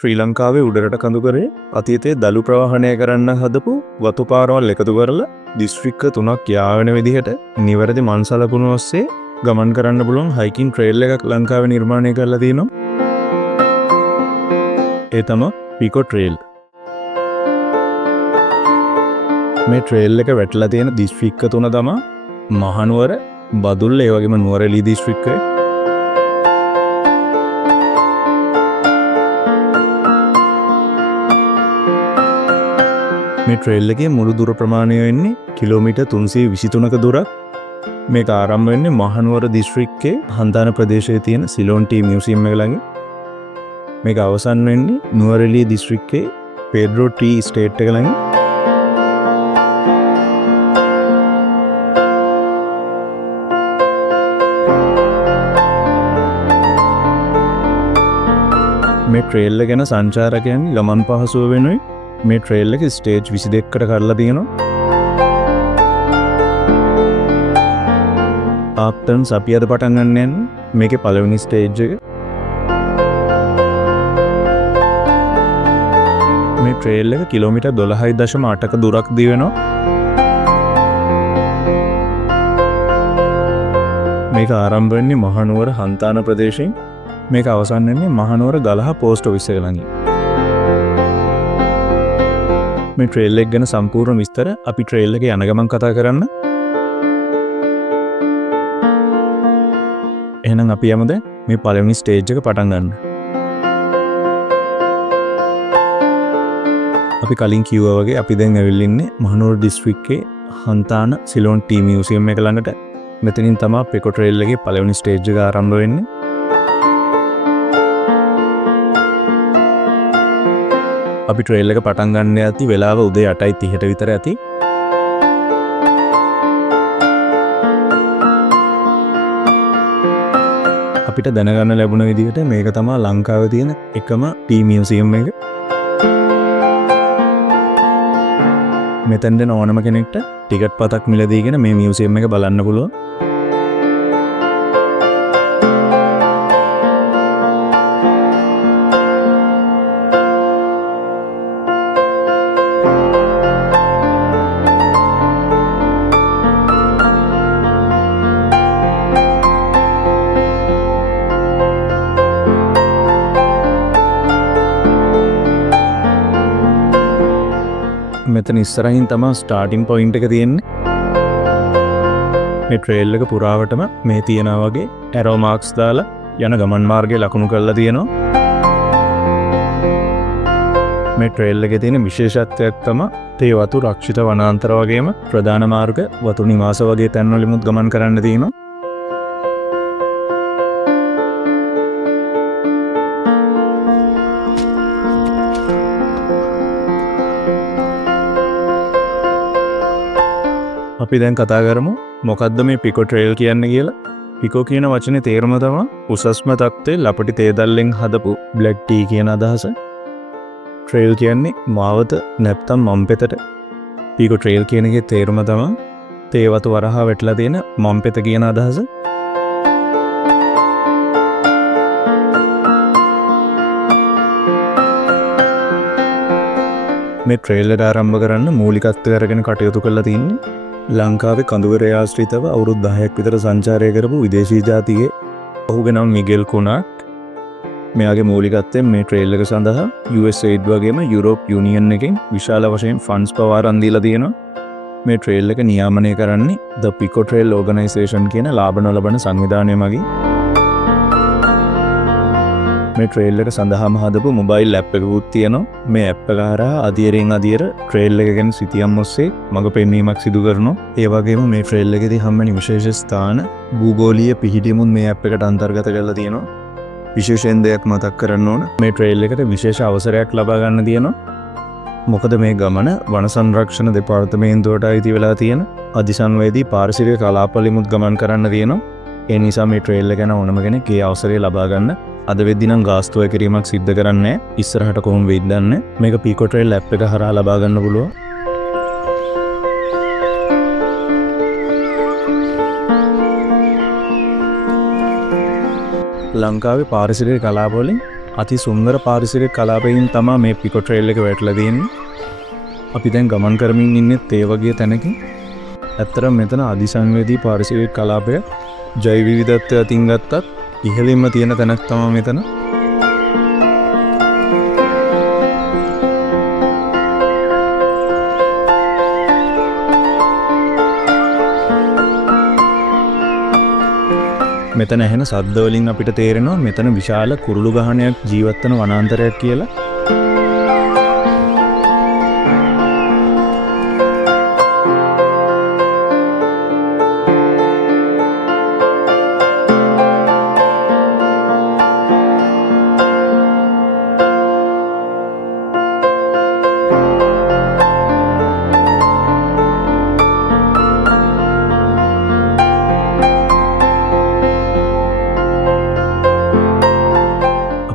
ශ්‍රී ලංකාවේ උඩරට කඳුකරේ අතීතයේ දළු ප්‍රවාහනය කරන්න හදපු වතු පාරවල් එකතු කරලා දිස්ත්‍රික්ක 3ක් යාවෙන විදිහට නිවැරදි මන් සලකුණු ඔස්සේ ගමන් කරන්න පුළුවන් හයිකින් ට්‍රේල් එකක් ලංකාවේ නිර්මාණය කරලා තියෙනවා. ඒ තමයි පිකෝ ට්‍රේල්. මේ ට්‍රේල් එක වැටලා තියෙන දිස්ත්‍රික්ක 3 තමයි මහනුවර, බදුල්ල, ඒ වගේම නුවරඑළිය දිස්ත්‍රික්කය. මේ ට්‍රේල් එකේ මුළු දුර ප්‍රමාණය වෙන්නේ කිලෝමීටර් 323ක දුරක්. මේක ආරම්භ වෙන්නේ මහනුවර දිස්ත්‍රික්කයේ හන්දාන ප්‍රදේශයේ තියෙන සිලෝන් ටී මියුසියම් එක ළඟින්. මේක අවසන් වෙන්නේ නුවරඑළිය දිස්ත්‍රික්කයේ පෙඩ්‍රෝ ටී ස්ටේට් එක ළඟින්. මේ ට්‍රේල් එක ගැන සංචාරකයන් ගමන් පහසුව වෙනුයි මේ ට්‍රේල් එක ස්ටේජ් 22කට කරලා තියෙනවා. ආප්ටර්න්ස් අපි අද පටන් ගන්න යන්නේ මේකේ පළවෙනි ස්ටේජ් එක. මේ ට්‍රේල් එක කිලෝමීටර් 12.8ක දුරක් දිවෙනවා. මේක ආරම්භ වෙන්නේ මහනුවර හන්තාන ප්‍රදේශයෙන්. මේක අවසන් වෙන්නේ මහනුවර ගලහ පෝස්ට් ඔෆිස් එක ළඟින්. මේ ට්‍රේල් එක ගැන සම්පූර්ණ විස්තර අපි ට්‍රේල් එකේ යන ගමන් කතා කරන්න. එහෙනම් අපි යමුද මේ පළවෙනි ස්ටේජ් එක පටන් ගන්න. අපි කලින් කිව්වා වගේ අපි දැන් ඇවිල්ලා ඉන්නේ මහනුවර දිස්ත්‍රික්කයේ හන්තාන සිලෝන් ටී මියුසියම් එක ළඟට. මෙතනින් තමයි පිකෝ ට්‍රේල් එකේ පළවෙනි ස්ටේජ් එක ආරම්භ වෙන්නේ. අපි ට්‍රේල් එක පටන් ගන්න යති වෙලාව උදේ 8:30ට විතර ඇති. අපිට දැනගන්න ලැබුණ විදිහට මේක තමයි ලංකාවේ තියෙන එකම ටී මියුසියම් එක. මෙතෙන් දෙන ඕනම කෙනෙක්ට ටිකට් පතක් මිලදීගෙන මේ මියුසියම් එක බලන්න පුළුවන්. මෙතන ඉස්සරහින් තමයි ස්ටාර්ටින් පොයින්ට් එක තියෙන්නේ. මේ ට්‍රේල් එක පුරාවටම මේ තියනා වගේ ඇරෝ මාක්ස් දාලා යන ගමන් මාර්ගය ලකුණු කරලා තියෙනවා. මේ ට්‍රේල් එකේ තියෙන විශේෂත්වයක් තමයි තේ වතු රක්ෂිත වනාන්තර වගේම ප්‍රධාන මාර්ග වතු නිවාස වගේ තැන්වලිමුත් ගමන් කරන්න තියෙනවා. අපි දැන් කතා කරමු මොකද්ද මේ පිකෝ ට්‍රේල් කියන්නේ කියලා. පිකෝ කියන වචනේ තේරුම තමයි උසස්ම තත්ත්වයේ ලපටි තේදල්ලෙන් හදපු බ්ලැක් ටී කියන අදහස. ට්‍රේල් කියන්නේ මාවත නැත්නම් මම්පෙතට. පිකෝ ට්‍රේල් කියන එකේ තේරුම තමයි තේ වතු වරහා වැටලා තියෙන මම්පෙත කියන අදහස. මේ ට්‍රේල් එක ආරම්භ කරන්න මූලිකත්වය අරගෙන කටයුතු කරලා තින්නේ ලංකාවේ කඳුවරේ ආශ්‍රිතව අවුරුදු 10ක් විතර සංචාරය කරපු විදේශී ජාතියේ ඔහුගේ නම මිගෙල් කුනාක්. මෙයාගේ මූලිකත්වයෙන් මේ ට්‍රේල් එක සඳහා USAID වගේම යුරෝප් යුනියන් එකෙන් විශාල වශයෙන් ෆන්ඩ්ස් පවා අරන් දීලා තියෙනවා. මේ ට්‍රේල් එක නියාමනය කරන්නේ The Pico Trail Organisation කියන ලාභ නොලබන සංවිධානය මගින්. මේ ට්‍රේල් එක සඳහාම හදපු මොබයිල් ඇප් එකකුත් තියෙනවා. මේ ඇප් එක හරහා අදියරින් අදියර ට්‍රේල් එක ගැන සිතියම් ඔස්සේ මඟ පෙන්වීමක් සිදු කරනවා. ඒ වගේම මේ ට්‍රේල් එකේදී හම්බෙන විශේෂ ස්ථාන භූගෝලීය පිහිටීමුත් මේ ඇප් එකට අන්තර්ගත කරලා තියෙනවා. විශේෂයෙන් දෙයක් මතක් කරන්න ඕන මේ ට්‍රේල් එකට විශේෂ අවසරයක් ලබා ගන්න තියෙනවා. මොකද මේ ගමන වන සංරක්ෂණ දෙපාර්තමේන්තුවට අයිති වෙලා තියෙන අධිසංවේදී පාරිසරික කලාපවලිමුත් ගමන් කරන්න තියෙනවා. ඒ නිසා මේ ට්‍රේල් එක ගැන ඕනම කෙනෙක් ඒ අවසරය ලබා ගන්න. අද වෙද්දි නම් ගාස්තුව කිරීමක් සිද්ධ කරන්නේ ඉස්සරහට කොහොම වෙයිද දන්නේ. මේක පීකෝ ට්‍රේල් ඇප් එක හරහා ලබා ගන්න පුළුවන්. ලංකාවේ පාරිසරික කලාපවලින් අති සුන්දර පාරිසරික කලාපයකින් තමයි මේ පීකෝ ට්‍රේල් එක වැටලා තියෙන්නේ. අපි දැන් ගමන් කරමින් ඉන්නේ ඒ වගේ තැනකින්. ඇත්තටම මෙතන අධිසංවේදී පාරිසරික කලාපය ජෛව විවිධත්වය අතින් ගත්තත් ඉහළින්ම තියෙන තැනක් තමයි මෙතන. මෙතන ඇහෙන ශබ්ද වලින් අපිට තේරෙනවා මෙතන විශාල කුරුළු ගහණයක් ජීවත් වෙන වනාන්තරයක් කියලා.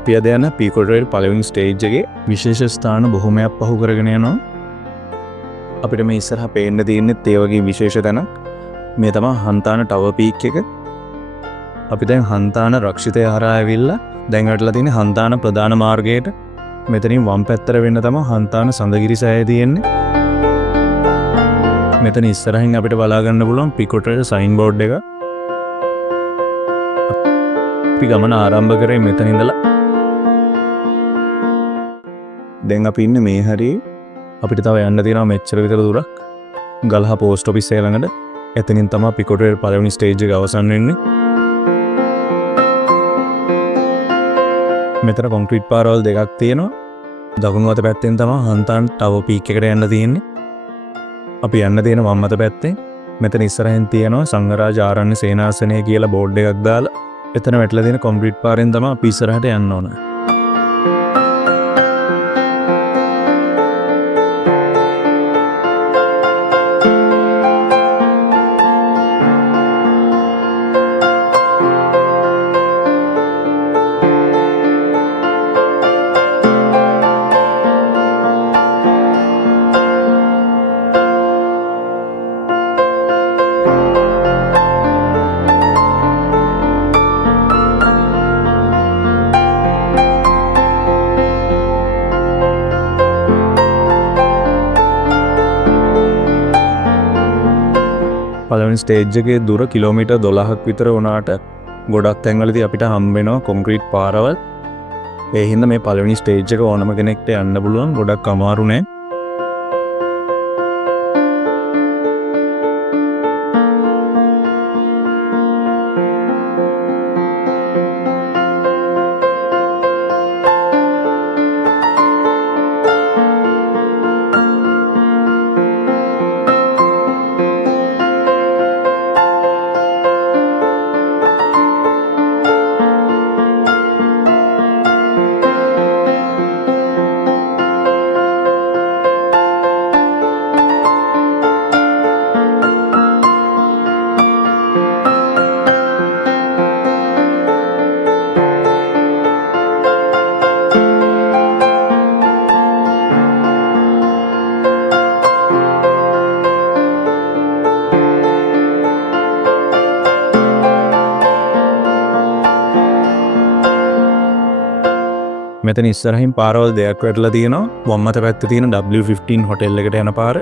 අපි අද යන පීකෝ ට්‍රේල් පළවෙනි ස්ටේජ් එකේ විශේෂ ස්ථාන බොහොමයක් පහු කරගෙන යනවා. අපිට මේ ඉස්සරහා පේන්න තියෙන්නේ ඒ වගේ විශේෂ තැනක්. මේ තමයි හන්තාන ටවර් පීක් එක. අපි දැන් හන්තාන රක්ෂිතය හරහා ඇවිල්ලා දැන් වැටලා තියෙන්නේ හන්තාන ප්‍රධාන මාර්ගයට. මෙතනින් වම් පැත්තට වෙන්න තමයි හන්තාන සඳගිරි සෑය තියෙන්නේ. මෙතන ඉස්සරහින් අපිට බලා ගන්න පුළුවන් පීකෝ ට්‍රේල් සයින් බෝඩ් එක. අපි ගමන ආරම්භ කරේ මෙතන ඉඳලා. දැන් අපි ඉන්නේ මේ හරියේ. අපිට තව යන්න තියෙනවා මෙච්චර විතර දුරක්. ගල්හ පෝස්ට් ඔෆිස් එක ළඟට. එතනින් තමයි පීකෝ ට්‍රේල් පළවෙනි ස්ටේජ් එක අවසන් වෙන්නේ. මෙතන කොන්ක්‍රීට් පාරවල් දෙකක් තියෙනවා. දකුණු අත පැත්තෙන් තමයි හන්තාන් ටවර් පීක් එකට යන්න තියෙන්නේ. අපි යන්න තියෙන වම් අත පැත්තෙන් මෙතන ඉස්සරහින් තියෙනවා සංඝරාජ ආරණ්‍ය සේනාසනය කියලා බෝඩ් එකක් දාලා. එතන වැටලා තියෙන කොන්ක්‍රීට් පාරෙන් තමයි අපි ඉස්සරහට යන්න ඕන. පළවෙනි ස්ටේජ් එකේ දුර කිලෝමීටර් 12ක් විතර වුණාට ගොඩක් තැන්වලදී අපිට හම්බ වෙනවා කොන්ක්‍රීට් පාරවල්. ඒ හින්දා මේ පළවෙනි ස්ටේජ් එක ඕනම කෙනෙක්ට යන්න පුළුවන්. ගොඩක් අමාරු නෑ. මෙතන ඉස්සරහින් පාරවල් දෙයක් වැටලා තියෙනවා. වම් අත පැත්තේ තියෙන W15 හොටෙල් එකට යන පාර.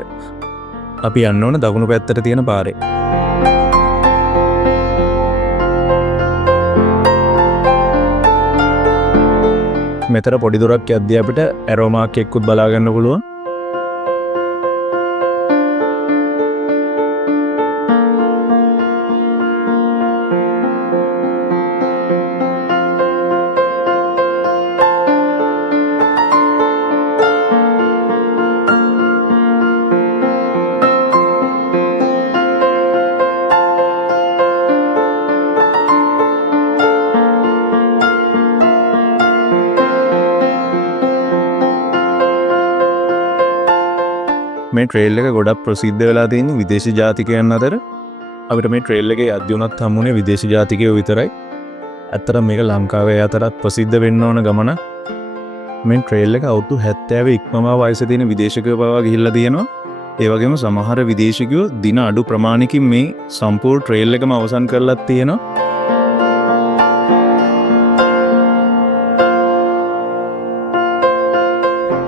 අපි යන්න ඕන දකුණු පැත්තට තියෙන පාරේ. මෙතන පොඩි දොරක් යද්දී අපිට ඇරෝ මාක් එකකුත් බලා ගන්න පුළුවන්. මේ ට්‍රේල් එක ගොඩක් ප්‍රසිද්ධ වෙලා තියෙන්නේ විදේශී ජාතිකයන් අතර. අපිට මේ ට්‍රේල් එකේ යද්දී උනත් හම්බුනේ විදේශී ජාතිකයෝ විතරයි. ඇත්තට මේක ලංකාවේ අතරත් ප්‍රසිද්ධ වෙන්න ඕන ගමනක්. මේ ට්‍රේල් එක අවුරුදු 70 ඉක්මවා වයසේ තියෙන විදේශිකයෝ පවා ගිහිල්ලා තියෙනවා. ඒ වගේම සමහර විදේශිකයෝ දින අඩු ප්‍රමාණයකින් මේ සම්පූර්ණ ට්‍රේල් එකම අවසන් කරලා තියෙනවා.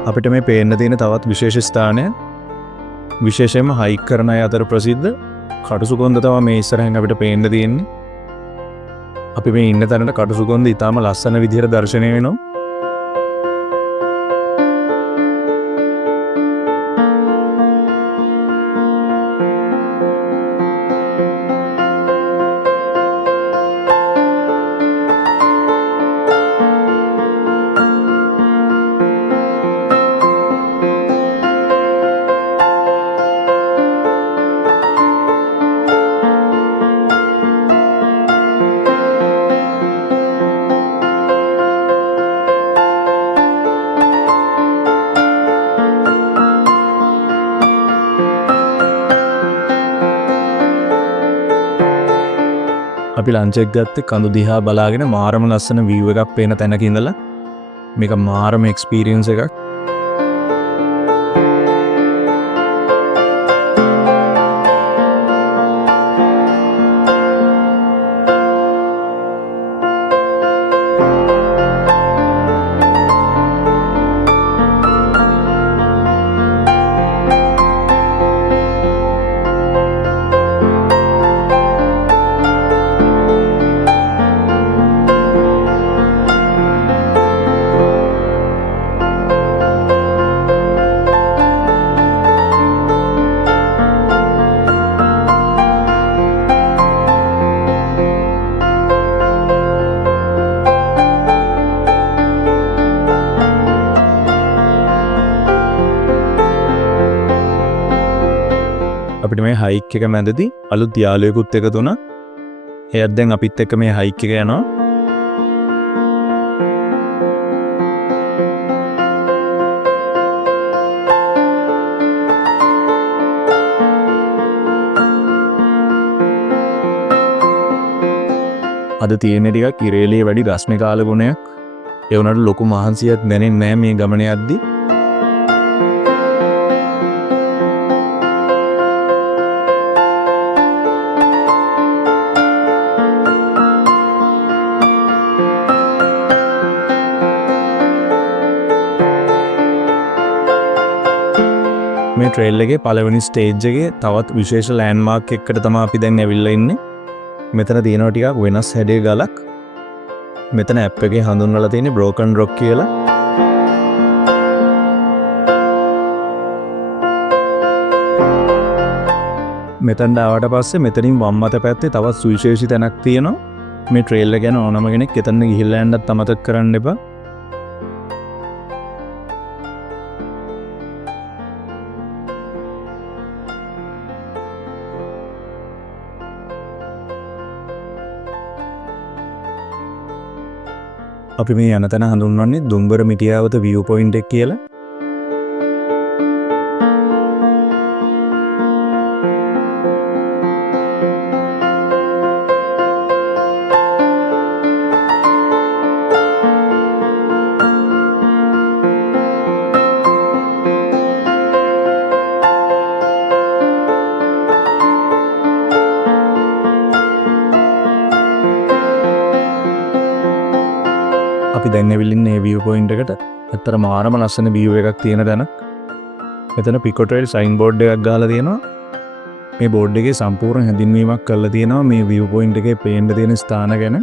අපිට මේ පේන්න තියෙන තවත් විශේෂ ස්ථානය විශේෂයෙන්ම හයික් කරන අය අතර ප්‍රසිද්ධ කටුසුකොන්ද තමයි මේ ඉස්සරහින් අපිට පේන්න තියෙන්නේ. අපි මේ ඉන්න තැනට කටුසුකොන්ද ඉතාම ලස්සන විදිහට දැర్శණය වෙනවා. අපි ලන්ච් එක ගත්තේ කඳු දිහා බලාගෙන මාරම ලස්සන view එකක් පේන තැනක ඉඳලා. මේක මාරම එක්ස්පීරියන්ස් එකක්. අපිට මේ හයික් එක මැදදී අලුත් යාළුවෙකුත් එකතු වුණා. එයාත් දැන් අපිත් එක්ක මේ හයික් එක යනවා. අද තියෙන ටිකක් ඉරේලිය වැඩි රස්නේ කාල ගුණයක්. ඒ වුණාට ලොකු මහන්සියක් දැනෙන්නේ නැහැ මේ ගමන යද්දී. මේ ට්‍රේල් එකේ පළවෙනි ස්ටේජ් එකේ තවත් විශේෂ ලෑන්ඩ්මාර්ක් එකකට තමයි අපි දැන් ඇවිල්ලා ඉන්නේ. මෙතන තියෙනවා ටිකක් වෙනස් හැඩේ ගලක්. මෙතන ඇප් එකේ හඳුන්වලා තියෙන්නේ බ්‍රෝකන් රොක් කියලා. මෙතන ආවට පස්සේ මෙතනින් වම් අත පැත්තේ තවත් සුවිශේෂී තැනක් තියෙනවා. මේ ට්‍රේල් එක ගැන ඕනම කෙනෙක් එතන ගිහිල්ලා යන්නත් අමතක කරන්න එපා. අපි මේ යන තැන හඳුන්වන්නේ දුම්බර මිටියාවත view point එක කියලා. අපි දැන් ඇවිල්ලා ඉන්නේ view point එකට. ඇත්තට මාරම ලස්සන view එකක් තියෙන තැනක්. මෙතන Pico Trail sign board එකක් ගහලා තියෙනවා. මේ බෝඩ් එකේ සම්පූර්ණ හැඳින්වීමක් කරලා තියෙනවා මේ view point එකේ පේන්න තියෙන ස්ථාන ගැන.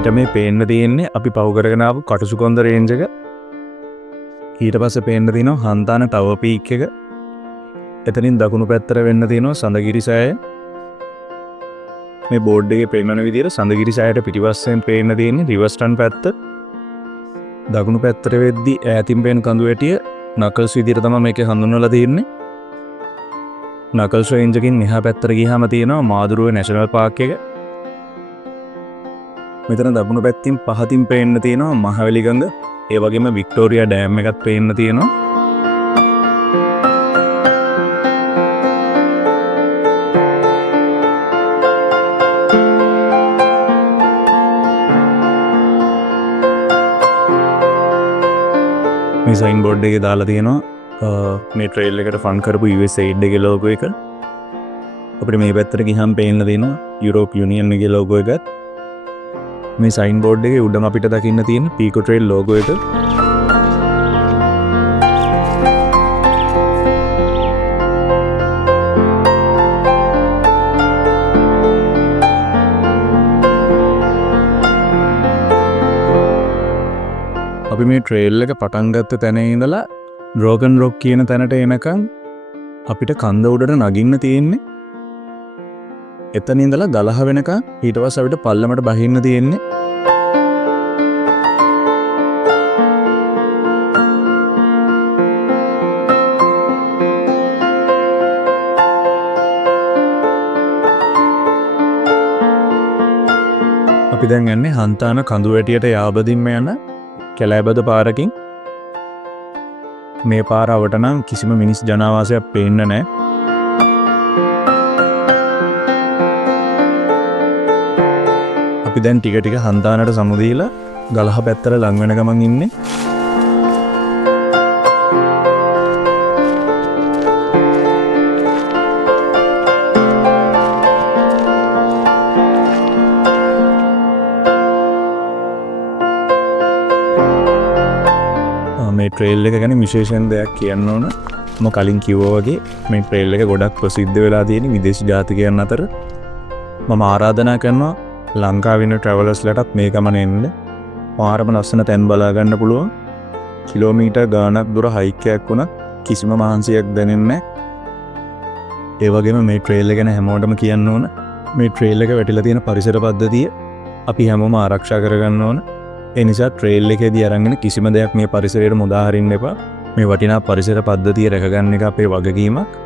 අපිට මේ පේන්න තියෙන්නේ අපි පහු කරගෙන ආපු කටුසුකොන්ද රේන්ජ් එක. ඊට පස්සේ පේන්න තියෙනවා හන්තාන ටවර් පීක් එක. එතනින් දකුණු පැත්තට වෙන්න තියෙනවා සඳගිරි සෑය. මේ බෝඩ් එකේ පෙන්නන විදිහට සඳගිරි සෑයට පිටිපස්සෙන් පේන්න තියෙන්නේ රිවර්ස්ටන් පැත්ත. දකුණු පැත්තට වෙද්දි ඈතින් පේන කඳු වැටිය නකල්ස් විදිහට තමයි මේකේ හඳුන්වලා තියෙන්නේ. නකල්ස් රේන්ජ් එකකින් එහා පැත්තට ගියාම තියෙනවා මාදුරුවේ නැෂනල් පාර්ක් එක. මෙතන දකුණු පැත්තින් පහතින් පේන්න තියෙනවා මහවැලි ගඟ. ඒ වගේම වික්ටෝරියා ඩෑම් එකත් පේන්න තියෙනවා. මේ සයින් බෝඩ් එකේ දාලා තියෙනවා මේ ට්‍රේල් එකට ෆන් කරපු USAID එකේ ලෝගෝ එක. අපිට මේ පැත්තට ගියහම පේන්න තියෙනවා යුරෝප් යුනියන් එකේ ලෝගෝ එකත්. මේ සයින් බෝඩ් එකේ උඩම අපිට දකින්න තියෙන පීකෝ ට්‍රේල් ලෝගෝ එක. අපි මේ ට්‍රේල් එක පටන් ගත්ත තැන ඉඳලා ඩ්‍රෝගන් රොක් කියන තැනට එනකන් අපිට කන්ද උඩට නගින්න තියෙන්නේ. එතන ඉඳලා ගලහ වෙනකන් ඊට පස්සේ අපිට පල්ලමට බහින්න තියෙන්නේ. අපි දැන් යන්නේ හන්තාන කඳු වැටියට යාබදින්ම යන කැලෑබද පාරකින්. මේ පාර අවට නම් කිසිම මිනිස් ජනාවාසයක් පේන්න නැහැ. අපි දැන් ටික ටික හන්තානට සමුදීලා ගලහ පැත්තට ලං වෙන ගමන් ඉන්නේ. මේ ට්‍රේල් එක ගැන විශේෂයෙන් දෙයක් කියන්න ඕන. මම කලින් කිව්වා වගේ මේ ට්‍රේල් එක ගොඩක් ප්‍රසිද්ධ වෙලා තියෙන විදේශ ජාතිකයන් අතර. මම ආරාධනා කරනවා ලංකාවේ ඉන්න ට්‍රැවලර්ස්ලටත් මේ ගමන එන්න. පාරම ලස්සන තැන් බලා ගන්න පුළුවන්. කිලෝමීටර් ගාණක් දුර හයික් එකක් වුණත් කිසිම මහන්සියක් දැනෙන්නේ නැහැ. ඒ වගේම මේ ට්‍රේල් එක ගැන හැමෝටම කියන්න ඕන. මේ ට්‍රේල් එක වැටිලා තියෙන පරිසර පද්ධතිය අපි හැමෝම ආරක්ෂා කරගන්න ඕන. ඒ නිසා ට්‍රේල් එකේදී අරගෙන කිසිම දෙයක් මේ පරිසරයට මුදා හරින්න එපා. මේ වටිනා පරිසර පද්ධතිය රැකගන්න එක අපේ වගකීමක්.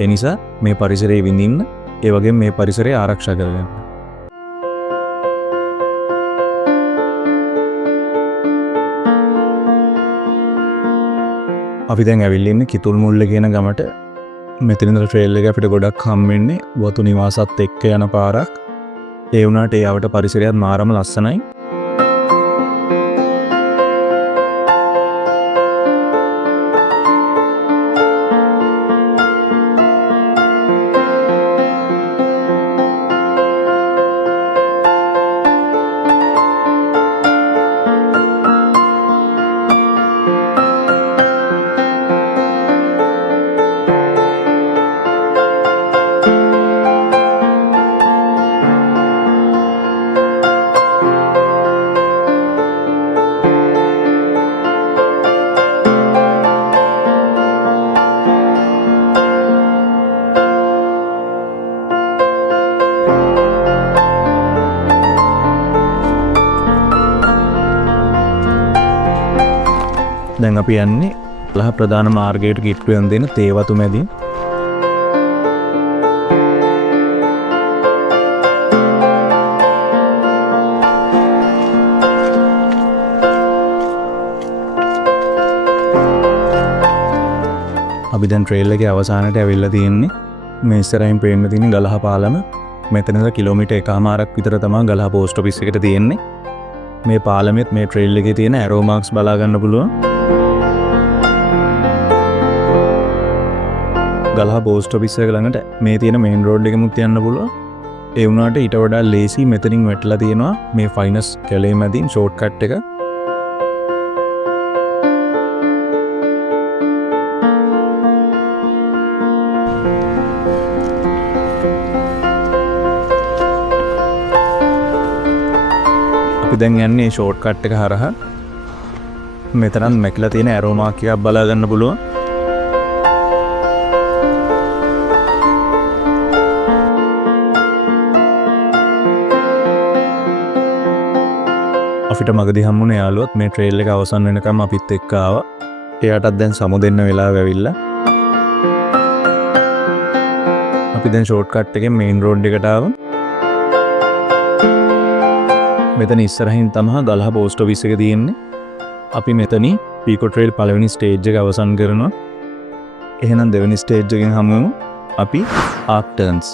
ඒ නිසා මේ පරිසරයේ විඳින්න, ඒ වගේම මේ පරිසරය ආරක්ෂා කරගන්න. අපි දැන් ඇවිල්ලා ඉන්නේ කිතුල් මුල්ල කියන ගමට. මෙතන ඉඳලා ට්‍රේල් එක අපිට ගොඩක් හම් වෙන්නේ වතු නිවාසත් එක්ක යන පාරක්. ඒ වුණාට ඒ ආවට පරිසරයත් මාරම ලස්සනයි. දැන් අපි යන්නේ ලහ ප්‍රධාන මාර්ගයට කිට්ටුවෙන් දෙන තේවතු මැදින්. අපි දැන් ට්‍රේල් එකේ අවසානට ඇවිල්ලා තියෙන්නේ. මේ ඉස්සරහින් පේන්න තියෙන ගලහ පාලම. මෙතන ඉඳලා කිලෝමීටර් 1.5ක් විතර තමයි ගලහ පෝස්ට් ඔෆිස් එකට තියෙන්නේ. මේ පාලමෙත් මේ ට්‍රේල් එකේ තියෙන ඇරෝ මාක්ස් බලා ගන්න පුළුවන්. ගලහ පෝස්ට් ඔෆිස් එක ළඟට මේ තියෙන මේන් රෝඩ් එකෙමුත් යන්න පුළුවන්. ඒ වුණාට ඊට වඩා ලේසි මෙතනින් වැටලා තියෙනවා මේ ෆයිනස් කැලේ මැදින් ෂෝට් කට් එක. අපි දැන් යන්නේ ෂෝට් කට් එක හරහා. මෙතනත් මැකිලා තියෙන ඇරෝ මාක් එකක් බලා ගන්න පුළුවන්. අපිට මගදී හම්බුනේ යාළුවොත් මේ ට්‍රේල් එක අවසන් වෙනකම් අපිත් එක්ක ආවා. එයාටත් දැන් සමු දෙන්න වෙලාව ඇවිල්ලා. අපි දැන් ෂෝට් කට් එකෙන් මේන් රෝඩ් එකට ආවා. මෙතන ඉස්සරහින් තමයි ගලහ පෝස්ට් ඔෆිස් එක තියෙන්නේ. අපි මෙතනින් පීකෝ ට්‍රේල් පළවෙනි ස්ටේජ් එක අවසන් කරනවා. එහෙනම් දෙවෙනි ස්ටේජ් එකෙන් හමු වෙමු. අපි ආෆ්ටර්න්ස්